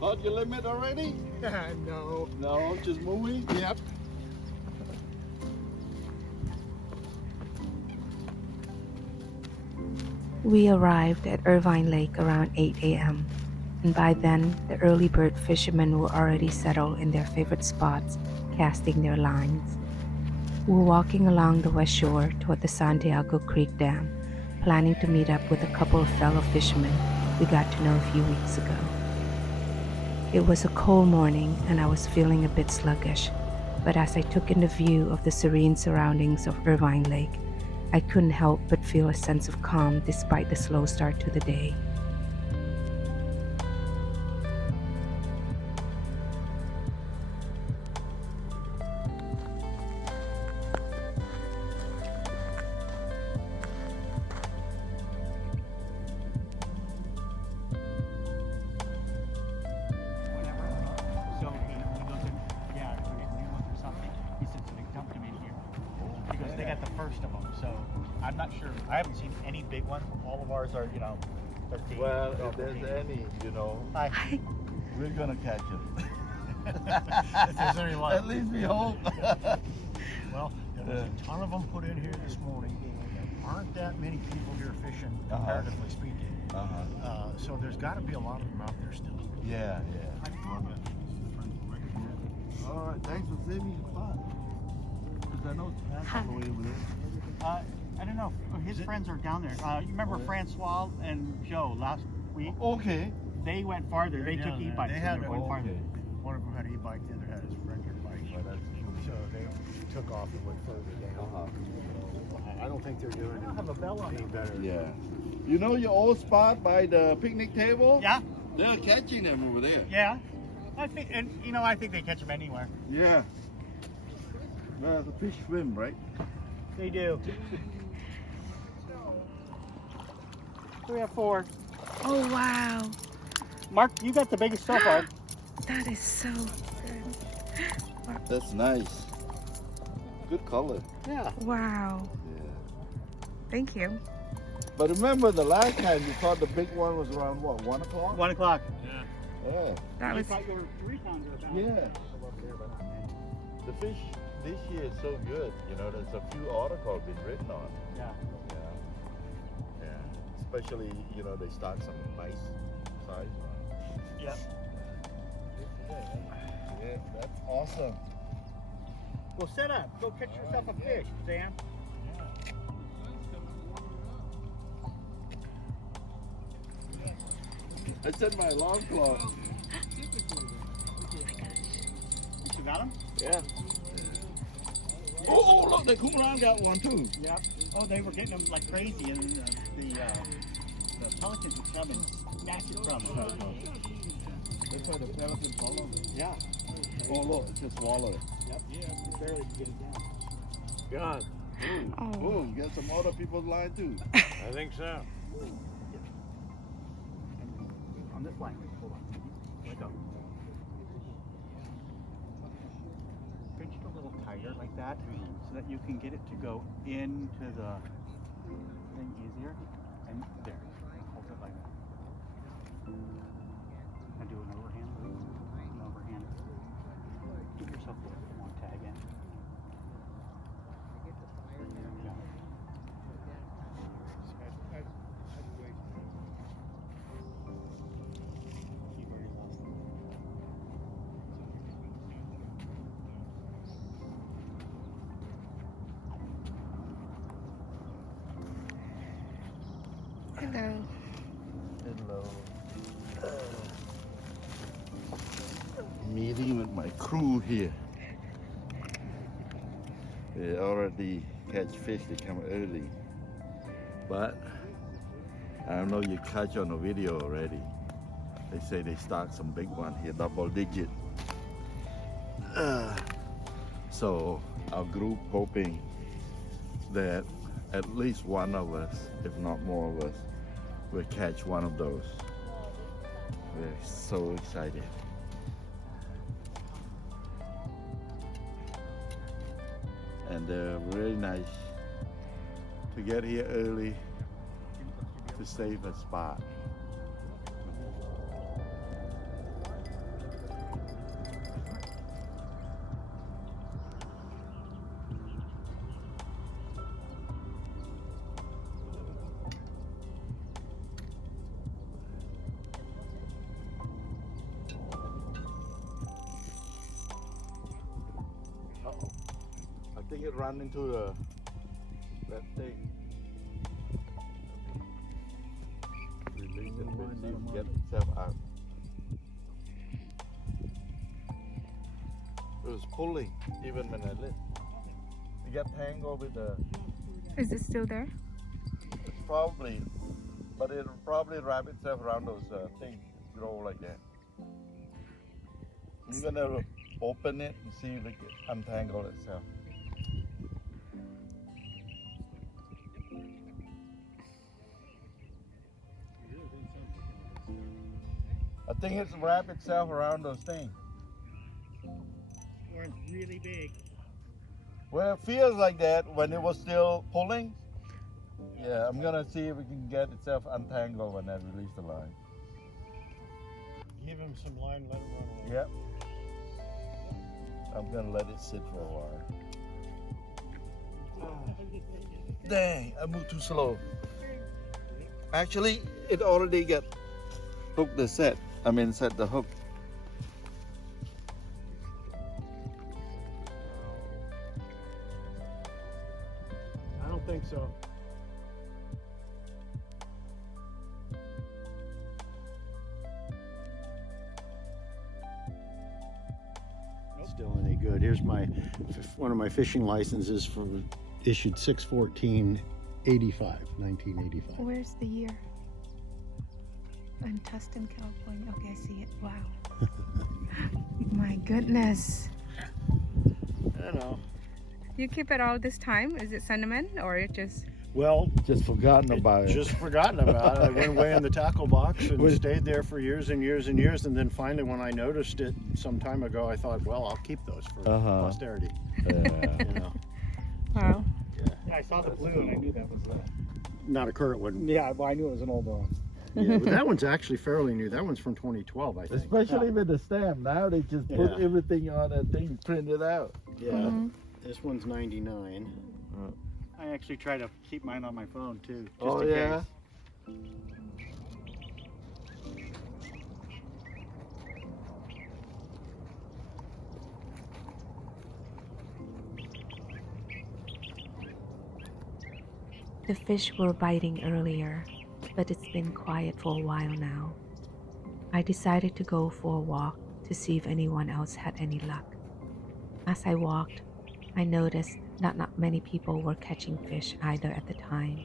Caught your limit already? No. No, just moving? Yep. We arrived at Irvine Lake around 8 a.m., and by then the early bird fishermen were already settled in their favorite spots, casting their lines. We were walking along the west shore toward the Santiago Creek Dam, planning to meet up with a couple of fellow fishermen we got to know a few weeks ago. It was a cold morning and I was feeling a bit sluggish, but as I took in the view of the serene surroundings of Irvine Lake, I couldn't help but feel a sense of calm despite the slow start to the day. So he goes in, yeah, we looked or something. He said, so they dumped him in here. He goes, they got the first of them. So I'm not sure. I haven't seen any big ones. All of ours are, 13. Well, 12, if there's 14. any, Hi. we're gonna catch them. If there's only one. At least we hope. Well, there was a ton of them put in here this morning. There aren't that many people here fishing, comparatively speaking. So there's got to be a lot of them out there still. Yeah. All right, thanks for saving your spot. Because I know it's all the way over there. I don't know. His friends are down there. You remember Francois and Joe last week? Okay. They went farther. They took e-bikes. They had and went farther. one of them had an e-bike, the other had his regular bike. Well, that's true. So they took off and went further down. I don't think they're doing any better. Yeah. You know your old spot by the picnic table? Yeah, They're catching them over there. yeah. I think, and I think they catch them anywhere. Yeah. Well, the fish swim, right? They do. We have 4. Oh wow, Mark, you got the biggest so far. that is so good. That's nice. Good color. Yeah. Wow, Yeah. thank you. But remember the last time you thought the big one was around what, 1 o'clock? 1 o'clock. Yeah. That was your 3 pounds are about. Yeah. The fish this year is so good. There's a few articles been written on. Yeah. Yeah. Especially, they stock some nice size ones. Yep. Yeah, that's awesome. Well, set up. Go catch yourself a fish, Sam. I set my alarm clock. You got him? Yeah. Oh, look, the Kumaran got one too. Yep. Oh, they were getting them like crazy, and the pelicans would come and snatch it from them. That's why the pelican follow me. Yeah. Oh, look, it just swallowed it. Yep. Yeah. Barely could get it down. God. Oh, you got some other people's line too. I think so. On this line. Hold on. Let go. Pinch it a little tighter like that so that you can get it to go into the thing easier. And there. Hold it like that. And do an overhand. An overhand. Give yourself a little bit more tag in. Yeah. You've already lost them. hello. Hello. Meeting with my crew here. They already catch fish, they come early. But I don't know you catch on the video already. They say they start some big one here, double digit. So our group hoping that at least one of us, if not more of us, will catch one of those. We're so excited. And they're really nice to get here early to save a spot. run into that thing. Release it, and see if it get itself out. It was pulling even when I lit. It got tangled with the. Is it still there? It's probably, but it'll probably wrap itself around those things, grow like that. You're gonna open it and see if it can untangle itself. I think it's wrapped itself around those things. Or it's really big. Well, it feels like that when it was still pulling. Yeah, I'm gonna see if it can get itself untangled when I release the line. Give him some line, let him run away. Yep. I'm gonna let it sit for a while. Dang, I moved too slow. Actually, it already got hooked the set. I mean, set the hook. I don't think so. Still any good. Here's one of my fishing licenses for issued 6/14/85, 1985. Where's the year? In Tustin, California. Okay, I see it. Wow. My goodness. I know. You keep it all this time? Is it sentiment or it just... Well, Just forgotten about it. just forgotten about it. I went away in the tackle box and stayed there for years and years and years. And then finally, when I noticed it some time ago, I thought, well, I'll keep those for posterity. Yeah. You know, Wow. Yeah, I saw the blue and I knew that was not a current one. yeah, well, I knew it was an old one. Yeah, but that one's actually fairly new. That one's from 2012, I think. Especially with the stamp. Now they just put Yeah. everything on that thing, print it out. Yeah, Mhm. this one's 99. I actually try to keep mine on my phone too, just Oh, in yeah? case. The fish were biting earlier, but it's been quiet for a while now. I decided to go for a walk to see if anyone else had any luck. As I walked, I noticed that not many people were catching fish either at the time.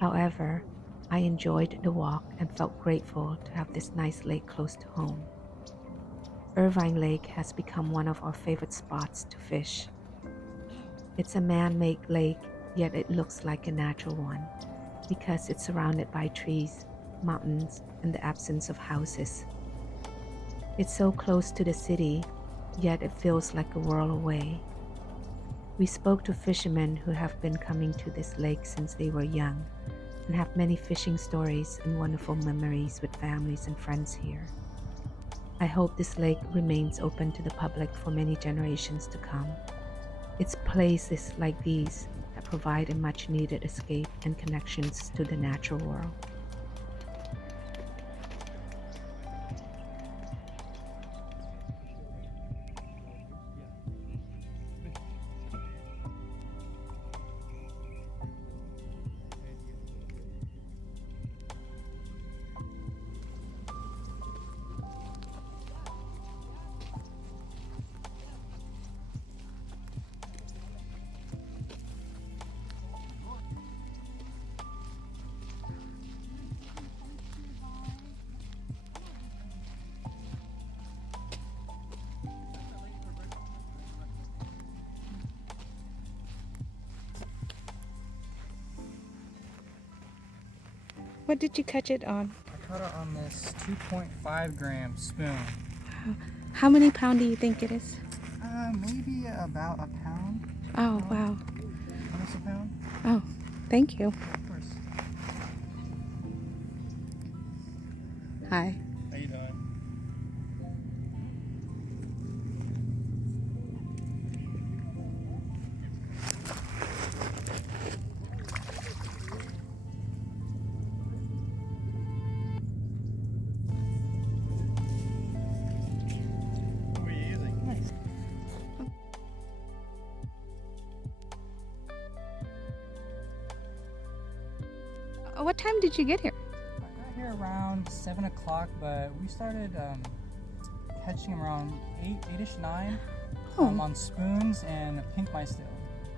However, I enjoyed the walk and felt grateful to have this nice lake close to home. Irvine Lake has become one of our favorite spots to fish. It's a man-made lake, yet it looks like a natural one because it's surrounded by trees, mountains, and the absence of houses. It's so close to the city, yet it feels like a world away. We spoke to fishermen who have been coming to this lake since they were young and have many fishing stories and wonderful memories with families and friends here. I hope this lake remains open to the public for many generations to come. It's places like these that provide a much needed escape and connections to the natural world. What did you catch it on? I caught it on this 2.5 gram spoon. How many pounds do you think it is? Maybe about a pound. Oh, wow. Almost a pound. Oh, thank you. Of course. Hi. How you doing? What were you using? Nice. what time did you get here? I got here around 7 o'clock, but we started catching them around 8-ish, 9 on spoons and pink mystill.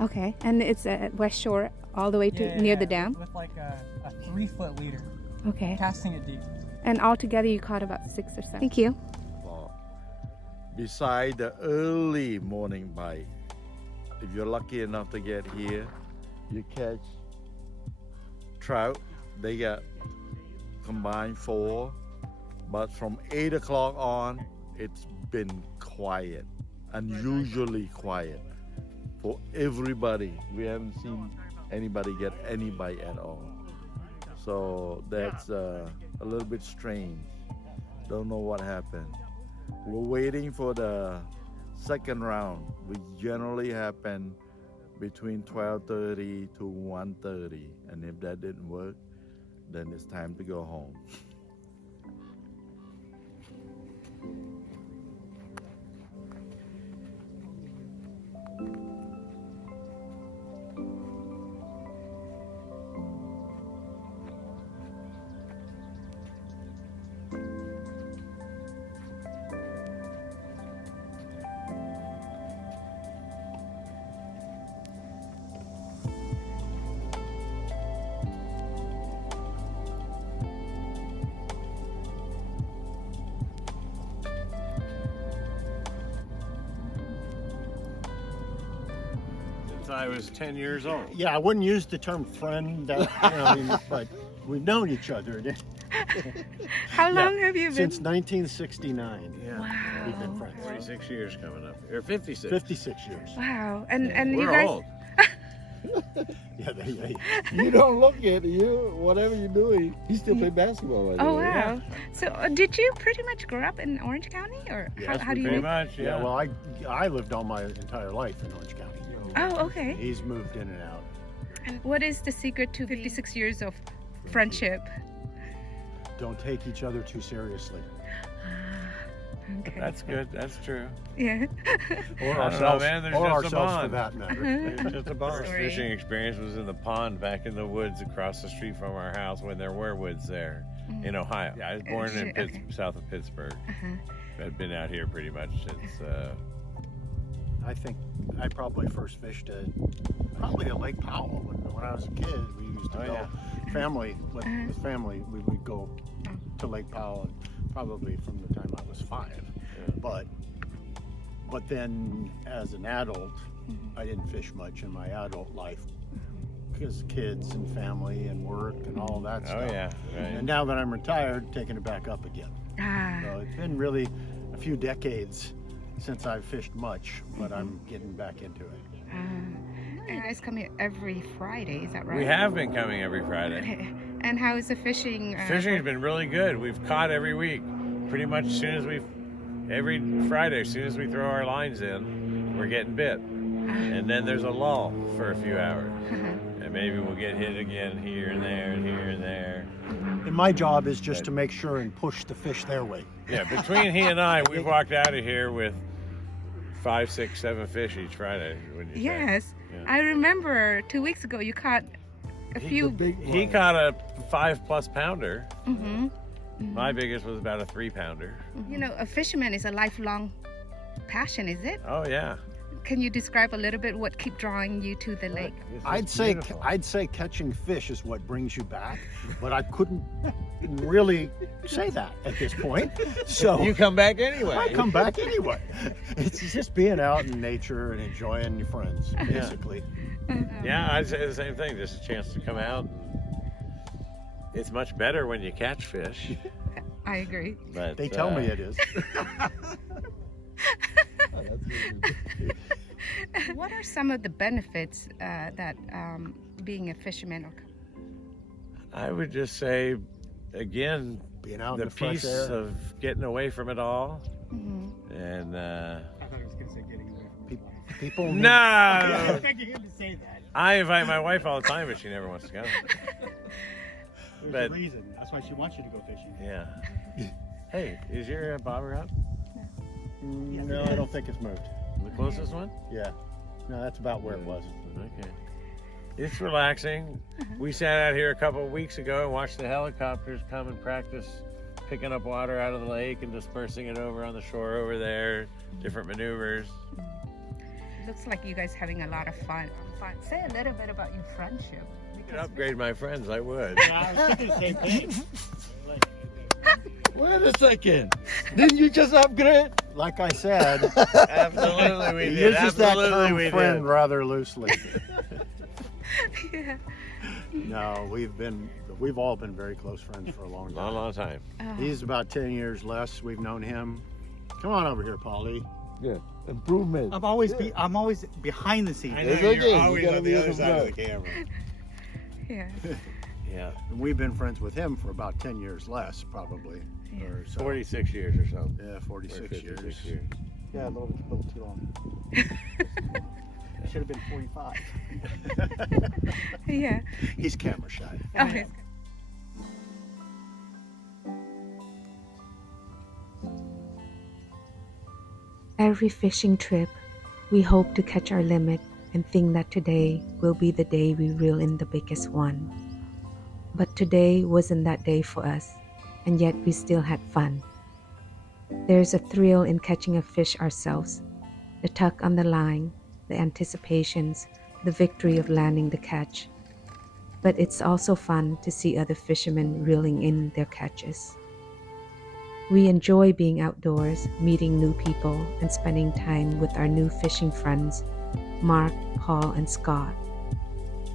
Okay, and it's at West Shore all the way to near the dam? With like a 3-foot leader, Okay. casting it deep. And altogether you caught about 6 or 7. Thank you. Beside the early morning bite, if you're lucky enough to get here, you catch trout. They got combined 4, but from 8 o'clock on, it's been quiet, unusually quiet for everybody. We haven't seen anybody get any bite at all. So that's a little bit strange. Don't know what happened. We're waiting for the second round, which generally happen between 12:30 to 1:30. And if that didn't work, then it's time to go home. I was 10 years old. Yeah, I wouldn't use the term friend, but we've known each other. How long have you been? Since 1969. Yeah. Wow. We've been friends. 46 years coming up. Or 56. 56 years. Wow. And We're you guys old. Yeah. You don't look it. Whatever you're doing, he still play basketball. By the Oh way. wow. So did you pretty much grow up in Orange County or Yes, how do you Pretty much, Yeah, yeah. well, I lived all my entire life in Orange County. Oh, okay. He's moved in and out. And what is the secret to 56 years of friendship? Don't take each other too seriously. Okay. That's good. That's true. Yeah. Or I don't know, ourselves, man, there's or just a ourselves for bond. that matter. It's just a bond. Sorry. Fishing experience was in the pond back in the woods across the street from our house when there were woods there in Ohio. Yeah, I was born in Okay. south of Pittsburgh. I've been out here pretty much since. I think I probably first fished at Lake Powell when I was a kid. We used to go family with family. We would go to Lake Powell probably from the time I was 5. But then as an adult, I didn't fish much in my adult life because kids and family and work and all that stuff. Oh yeah, right. And now that I'm retired, taking it back up again. Ah. So it's been really a few decades since I've fished much, but I'm getting back into it. You guys come here every Friday, is that right? We have been coming every Friday. And how is the fishing? Fishing has been really good. We've caught every week. Pretty much every Friday, as soon as we throw our lines in, we're getting bit. And then there's a lull for a few hours. And maybe we'll get hit again here and there and here and there. And my job is just to make sure and push the fish their way. Yeah, between he and I, we've walked out of here with 5, 6, 7 fish each Friday. Wouldn't you say? Yes. Yeah. I remember 2 weeks ago you caught a few. He caught a 5+ pounder. Mhm. My biggest was about a 3 pounder. You know, a fisherman is a lifelong passion, is it? Oh yeah. Can you describe a little bit what keep drawing you to the lake? This is I'd say catching fish is what brings you back, but I couldn't really say that at this point. So You come back anyway. I come back anyway. It's just being out in nature and enjoying your friends, basically. Yeah, I'd say the same thing. Just a chance to come out. It's much better when you catch fish. I agree. But They tell me it is. What are some of the benefits that being a fisherman? I would just say, again, Being out the in the fresh peace air. of getting away from it all. Mhm. And I thought he was going to say getting away from people. People no, I was expecting him to say that. I invite my wife all the time, but she never wants to go. There's But- a reason. That's why she wants you to go fishing. Yeah. Hey, is your bobber up? No, I don't think it's moved. The closest one? Yeah. No, that's about where it was. Okay. It's relaxing. We sat out here a couple of weeks ago and watched the helicopters come and practice picking up water out of the lake and dispersing it over on the shore over there. Different maneuvers. Looks like you guys having a lot of fun. Say a little bit about your friendship. If you could upgrade my friends, I would. Yeah, I was thinking the same thing. Wait a second. Didn't you just upgrade? Like I said, Absolutely, we he did. uses that Absolutely, term we friend did. rather loosely. Yeah. No, we've all been very close friends for a long time. Long, long time. He's about 10 years less. We've known him. Come on over here, Paulie. Good. Improvement. I'm always behind the scenes. I know It's you're okay, you always gotta on be the on other the side of the front. camera. Yeah. Yeah, And we've been friends with him for about 10 years less, probably. Yeah. Or so. 46 years or so. Yeah, 46 years. 56 years. Yeah, a little too long. Should have been 45. Yeah. He's camera shy. Oh, it's- Every fishing trip, we hope to catch our limit and think that today will be the day we reel in the biggest one. But today wasn't that day for us, and yet we still had fun. There's a thrill in catching a fish ourselves, the tug on the line, the anticipations, the victory of landing the catch. But it's also fun to see other fishermen reeling in their catches. We enjoy being outdoors, meeting new people, and spending time with our new fishing friends, Mark, Paul, and Scott.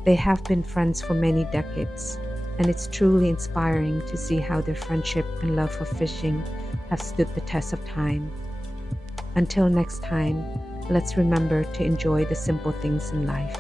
They have been friends for many decades, and it's truly inspiring to see how their friendship and love for fishing have stood the test of time. Until next time, let's remember to enjoy the simple things in life.